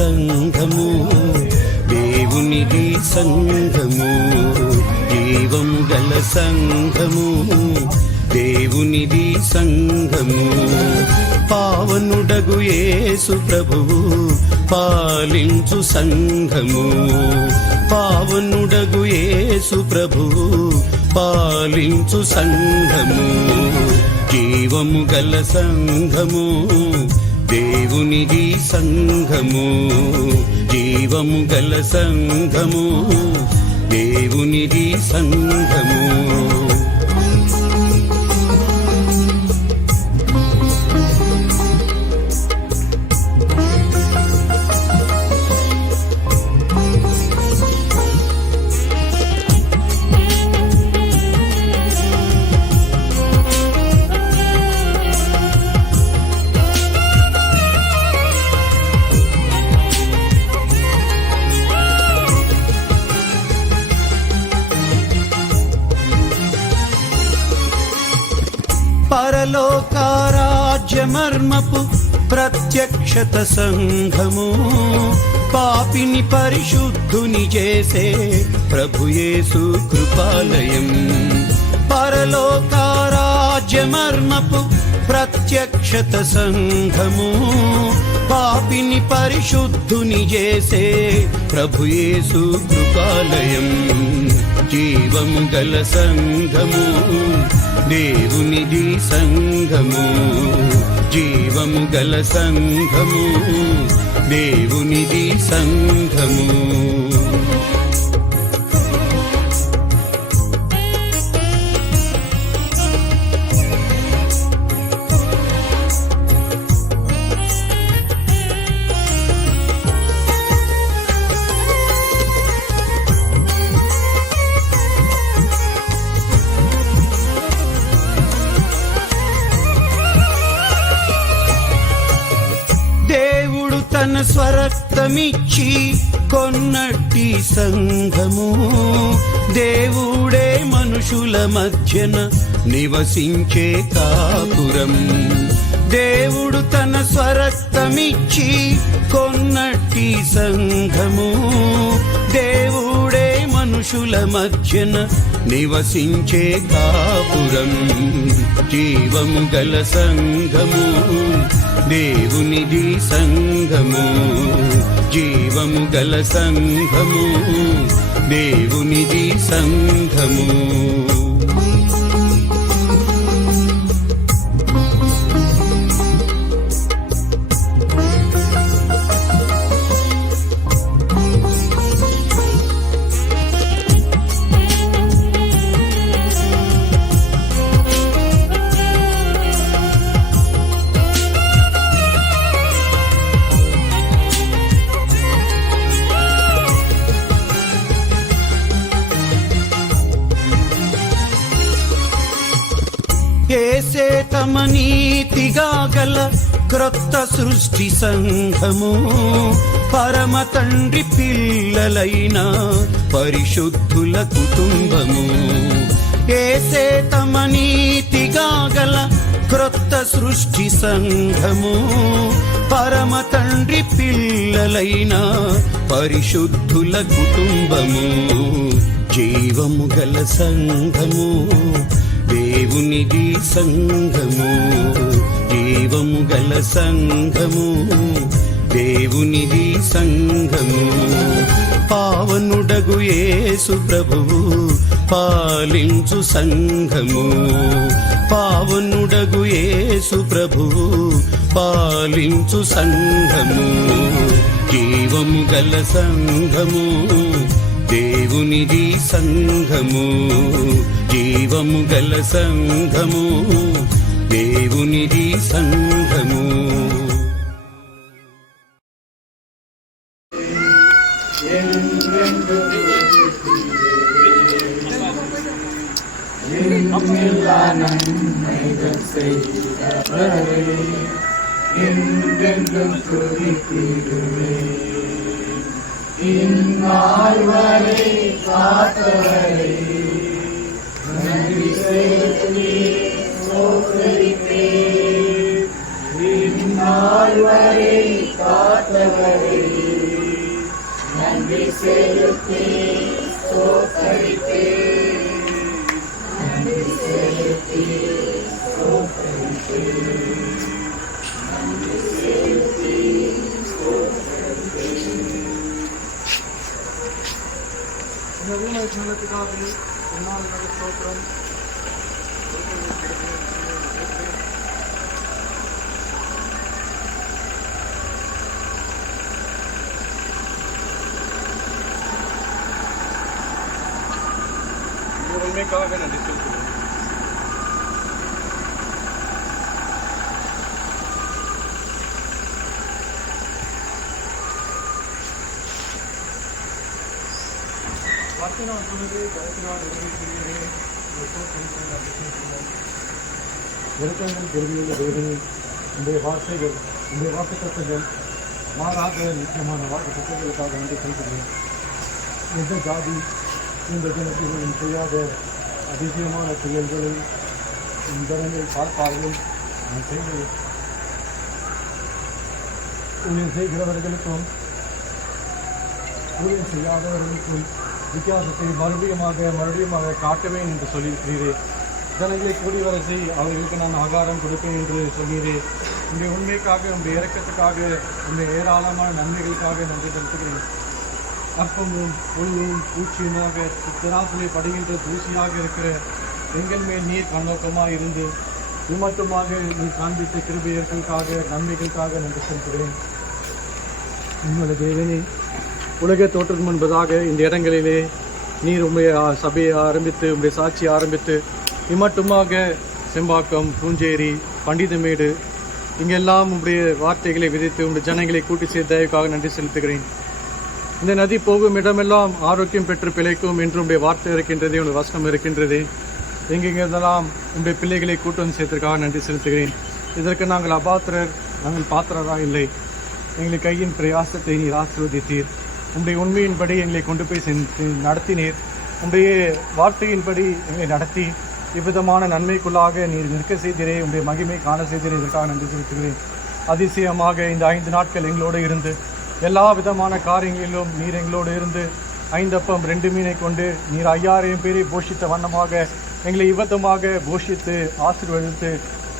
సంఘము, దేవునిది సంఘము. జీవము గల సంఘము, దేవునిది సంఘము. పావనుడగు యేసు ప్రభువు పాలించు సంఘము. పావనుడగు యేసు ప్రభువు పాలించు సంఘము. జీవము గల సంఘము, దేవునిది సంఘము. జీవము గల సంఘము, దేవునిది సంఘము. పరలోకారాజ్యమర్మపు ప్రత్యక్షత సంఘము, పాపిని పరిశుద్ధుని చేసే ప్రభుయేసు కృపాలయం. పరలోకారాజ్యమర్మపు ప్రత్యక్షత సంఘము, పాపిని పరిశుద్ధుని చేసే ప్రభుయేసు కృపాలయం. జీవము గల సంఘము, దేవునిది సంఘము. జీవము గల సంఘము, దేవునిది సంఘము. తన స్వరక్తమిచ్చి కొన్నట్టి సంఘము, దేవుడే మనుషుల మధ్యన నివసించే కాపురం. దేవుడు తన స్వరక్తమిచ్చి కొన్నట్టి సంఘము, దేవుడే మనుషుల మధ్యన నివసించే కాపురం. జీవము గల సంఘము, దేవునిది సంఘము. జీవము గల సంఘము, దేవునిది సంఘము. యేసే తమ నీతిగా గల క్రొత్త సృష్టి సంఘము, పరమ తండ్రి పిల్లలైన పరిశుద్ధుల కుటుంబము. యేసే తమ నీతిగా గల క్రొత్త సృష్టి సంఘము, పరమ తండ్రి పిల్లలైన పరిశుద్ధుల కుటుంబము. జీవము గల సంఘము, దేవునిది సంఘము. జీవము గల సంఘము, దేవునిది సంఘము. పావనుడగు యేసు ప్రభువు పాలించు సంఘము. పావనుడగు యేసు ప్రభువు పాలించు సంఘము. జీవము గల సంఘము, దేవునిది సంఘము. జీవము గల సంఘము, దేవునిది సంఘము. இந்நாள் வரை காத்தவரை நன்றி செலுத்தி சோதரிப்பேன். இந்நாள் வரை காத்தவரை ஸ்தோத்திரம். உண்மைக்காக நன்றி செலுத்துகிறேன். வார்த்தையினால் சொன்னது கருத்தினால் நிறைவேற்றுகிறேன். இறக்கங்கள் பெருமையுள்ள தேவனே, உடைய வார்த்தைகள் உடைய வாக்குத்தத்தங்கள் மாறாத நிச்சயமான வாக்குத்தத்தங்களுக்காக நன்றி செலுத்துகிறேன். எந்த ஜாதி இந்த தினத்திலும் செய்யாத அதிசயமான செயல்களை இந்த பார்ப்பார்கள். நான் செய்கிறேன். ஊழியம் செய்கிறவர்களுக்கும் ஊழியம் செய்யாதவர்களுக்கும் வித்தியாசத்தை மறுபடியுமாக காட்டுவேன் என்று சொல்லியிருக்கிறீரே. ஜனங்களை கூடி வர செய், அவர்களுக்கு நான் ஆகாரம் கொடுப்பேன் என்று சொல்கிறேன். உங்களுடைய உண்மைக்காக, உங்களுடைய இறக்கத்துக்காக, உங்களுடைய ஏராளமான நன்மைகளுக்காக நன்றி செலுத்துகிறேன். அற்பமும் புல்லும் பூச்சியுமாக திராசிலே படுகின்ற தூசியாக இருக்கிற எங்கள் மேல் நீர் கண்ணோக்கமாக இருந்து மட்டுமாக நீ காண்பித்த கிருபையர்களுக்காக நன்மைகளுக்காக நன்றி செலுத்துகிறேன். உங்களுடைய தேவனே, உலக தோற்றத்துக்கு முன்பதாக இந்த இடங்களிலே நீர் உங்களுடைய சபையை ஆரம்பித்து உங்களுடைய சாட்சியை ஆரம்பித்து இம்மட்டுமாக செம்பாக்கம், பூஞ்சேரி, பண்டிதமேடு இங்கெல்லாம் உங்களுடைய வார்த்தைகளை விதித்து உங்களுடைய ஜனங்களை கூட்டி சேர்த்த தயவுக்காக நன்றி செலுத்துகிறேன். இந்த நதி போகும் இடமெல்லாம் ஆரோக்கியம் பெற்று பிழைக்கும் என்று உங்களுடைய வார்த்தை இருக்கின்றது, உங்களுடைய வசனம் இருக்கின்றது. எங்கெங்கெல்லாம் உங்களுடைய பிள்ளைகளை கூட்டு வந்து சேர்த்திற்காக நன்றி செலுத்துகிறேன். இதற்கு நாங்கள் அபாத்திரர், நாங்கள் பாத்திரராக இல்லை. எங்களை கையின் பிரயாசத்தை நீர் ஆசீர்வதித்தீர். உங்களுடைய உண்மையின்படி எங்களை கொண்டு போய் நடத்தினீர். உங்களுடைய வார்த்தையின்படி எங்களை நடத்தி இவ்விதமான நன்மைக்குள்ளாக நீர் நிற்க செய்தீரே. உங்களுடைய மகிமை காண செய்தீரே. இதற்காக நன்றி செலுத்துகிறேன். அதிசயமாக இந்த 5 நாட்கள் எங்களோடு இருந்து எல்லா விதமான காரியங்களிலும் நீர் எங்களோடு இருந்து 5 அப்பம் 2 மீனை கொண்டு நீர் 5000 பேரை போஷித்த வண்ணமாக எங்களை இவ்விதமாக போஷித்து ஆசீர்வதித்து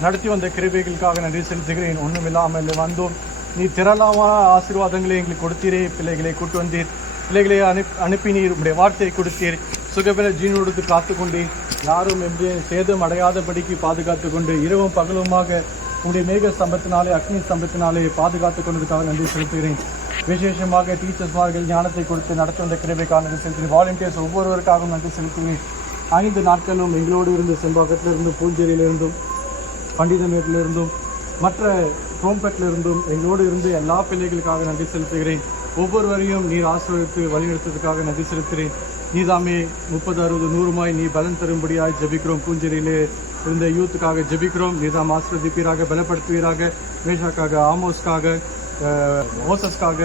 நடத்தி வந்த கிருபைகளுக்காக நன்றி செலுத்துகிறேன். ஒன்றுமில்லாமல் வந்தோம். நீ திரளாமான ஆசீர்வாதங்களை எங்களுக்கு கொடுத்தீரே. பிள்ளைகளை கூட்டு வந்தீர். பிள்ளைகளை அனுப்பினீர். உங்களுடைய வார்த்தையை கொடுத்தீர். சுகபல ஜீனோடுத்து காத்து கொண்டீர். யாரும் சேதம் அடையாதபடிக்கு பாதுகாத்து கொண்டு இரவும் பகலுமாக உங்களுடைய மேக ஸ்தம்பத்தினாலே அக்னி ஸ்தம்பத்தினாலே பாதுகாத்து கொண்டதுக்காக நன்றி செலுத்துகிறேன். விசேஷமாக டீச்சர்ஸ்மார்கள் ஞானத்தை கொடுத்து நடத்த வந்த கிருபைக்காக நன்றி செலுத்துகிறேன். வாலண்டியர்ஸ் ஒவ்வொருவருக்காகவும் நன்றி செலுத்துகிறேன். 5 நாட்களும் எங்களோடு இருந்து செம்பாக்கத்திலிருந்தும் பூஞ்சேரியிலிருந்தும் பண்டிதமேட்டிலிருந்தும் மற்ற ரோம்பெட்டிலிருந்தும் எங்களோடு இருந்து எல்லா பிள்ளைகளுக்காக நன்றி செலுத்துகிறேன். ஒவ்வொருவரையும் நீர் ஆசீர்வதித்து வழிநடத்துவதற்காக நன்றி செலுத்துகிறேன். நீதாமே 30, 60, 100 நீ பலன் தரும்படியாய் ஜெபிக்கிறோம். பூஞ்சேரியிலே இருந்த யூத்துக்காக ஜெபிக்கிறோம். நீதாம் ஆசீர்வதிப்பீராக, பலப்படுத்துவீராக. மேஷாக்காக, ஆமோஸ்க்காக, மோசஸ்க்காக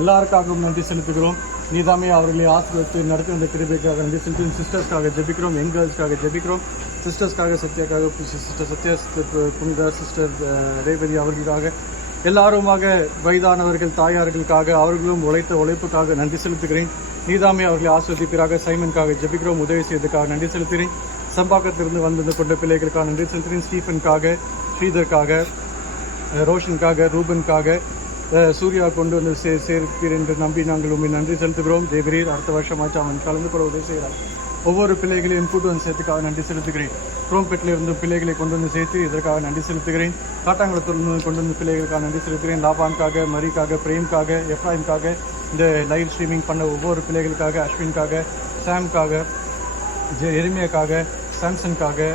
எல்லாருக்காகவும் நன்றி செலுத்துகிறோம். நீதாமே அவர்களை ஆசீர்வதித்து நடத்தி வந்த கிருபைக்காக நன்றி செலுத்துகிறோம். சிஸ்டர்ஸ்க்காக ஜெபிக்கிறோம். யங் கேர்ள்ஸ்க்காக ஜெபிக்கிறோம். சிஸ்டர்ஸ்க்காக சத்யாக்காக, சிஸ்டர் சத்யா, புனிதா சிஸ்டர் ரேவதி அவர்களுக்காக எல்லாருமாக வயதானவர்கள் தாயார்களுக்காக அவர்களும் உழைத்த உழைப்புக்காக நன்றி செலுத்துகிறேன். நீதாமே அவர்களை ஆசீர்வதிப்பீராக. சைமனுக்காக ஜெபிக்கிறோம். உதவி செய்வதற்காக நன்றி செலுத்துகிறேன். சம்பாக்கத்திலிருந்து வந்து கொண்ட பிள்ளைகளுக்காக நன்றி செலுத்துகிறேன். ஸ்டீஃபனுக்காக, ஸ்ரீதருக்காக, ரோஷனுக்காக, ரூபனுக்காக, சூர்யா கொண்டு வந்து சேர்ப்பீர் என்று நம்பி நாங்கள் உண்மை நன்றி செலுத்துகிறோம். தேவரீர் அடுத்த வருஷமாச்சு அவன் கலந்து கொள்ள உதவி செய்கிறார். ஒவ்வொரு பிள்ளைகளையும் கூட்டு வந்து சேர்த்துக்காக நன்றி செலுத்துகிறேன். குரோம்பேட்டில் இருந்து பிள்ளைகளை கொண்டு வந்து சேர்த்து இதற்காக நன்றி செலுத்துகிறேன். காட்டாங்குளத்திலிருந்து கொண்டு வந்து பிள்ளைகளுக்காக நன்றி செலுத்துகிறேன். லாபான்காக, மரிக்காக, பிரேம்காக, எப்ராஹிம்காக, இந்த லைவ் ஸ்ட்ரீமிங் பண்ண ஒவ்வொரு பிள்ளைகளுக்காக, அஸ்வின்காக, சாம்காக, எரிமையாக்காக, சாம்சனுக்காக,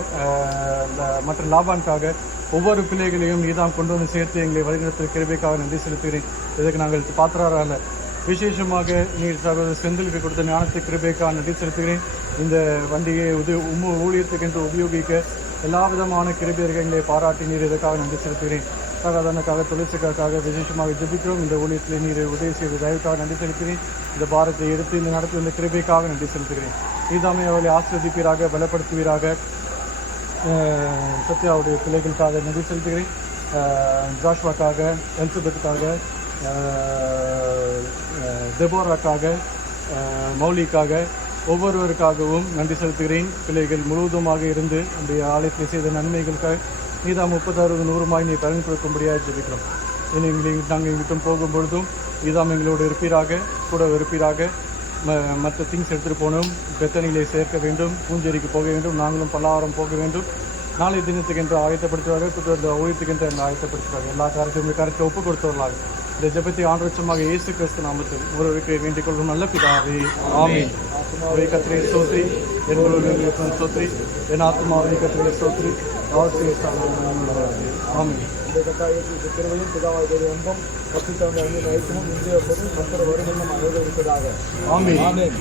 மற்ற லாபான்காக ஒவ்வொரு பிள்ளைகளையும் நீதான் கொண்டு வந்து சேர்த்து எங்களை வழிநடத்துகிற கிருபைக்காக நன்றி செலுத்துகிறேன். இதற்கு நாங்கள் பாத்திரராக விசேஷமாக நீர் சகோதரர் செந்திலுக்கு கொடுத்த ஞானத்தை கிருபைக்காக நன்றி செலுத்துகிறேன். இந்த வண்டியை ஊழியத்துக்கென்று உபயோகிக்க எல்லா விதமான கிருபையர்கள் எங்களை பாராட்டி நீர் இதற்காக நன்றி செலுத்துகிறேன். சகாதாரனுக்காக, தொழிற்சக்காக விசேஷமாக ஜெபிக்கிறோம். இந்த ஊழியத்தில் நீர் உதவி செய்த தயவுக்காக நன்றி செலுத்துகிறேன். இந்த பாரத்தை எடுத்து இந்த நடத்தி வந்த கிருபைக்காக நன்றி செலுத்துகிறேன். நீதாமே அவளை ஆசீர்வதிப்பீராக, பலப்படுத்துவீராக. சத்யாவுடைய பிள்ளைகளுக்காக நன்றி செலுத்துகிறேன். ஜாஷ்வாக்காக, எலிசபெத்துக்காக, தெபோராக்காக, மௌலிக்காக ஒவ்வொருவருக்காகவும் நன்றி செலுத்துகிறேன். பிள்ளைகள் முழுவதுமாக இருந்து நம்முடைய ஆலயத்தை செய்த நன்மைகளுக்காக நீதான் 30, 60, 100 நீ பலன் கொடுக்கும்படியாக ஜெபிக்கிறோம். நாங்கள் எங்கிட்டும் போகும்பொழுதும் நீதாம் எங்களோடு இருப்பீராக, கூட இருப்பீராக. மற்ற திங்ஸ் எடுத்துகிட்டு போகணும், பெத்தனிலே சேர்க்க வேண்டும், பூஞ்சேரிக்கு போக வேண்டும், நாங்களும் பல்லாவரம் போக வேண்டும். நாளை தினத்துக்கு என்று ஆயத்தப்படுத்துவாங்க, ஊழியத்துக்கு என்று ஆயத்தப்படுத்துவாங்க. எல்லா காரியத்தையும் கருத்தை ஒப்பு கொடுத்தவர்களாக இந்த ஜெபத்தை ஆண்டவச்சமாக இயேசு கிறிஸ்து நாமத்தில் ஒருவருக்கு வேண்டிக் கொள்ளும் நல்ல பிதாவே, ஆமென். அவை கத்திரை சோத்ரி, என் சோத்ரி, என் ஆத்மாவை கத்திரை சோத்ரி, ஆமென். இந்த கட்டாயத்தில் திருவையும் பிதாவாய் அன்பும் பசுத்தவங்க அங்கே வைக்கணும் இந்திய பொருள் மற்ற வருமானம் அனைவரும் இருப்பதாக. ஆமென். ஆமென்.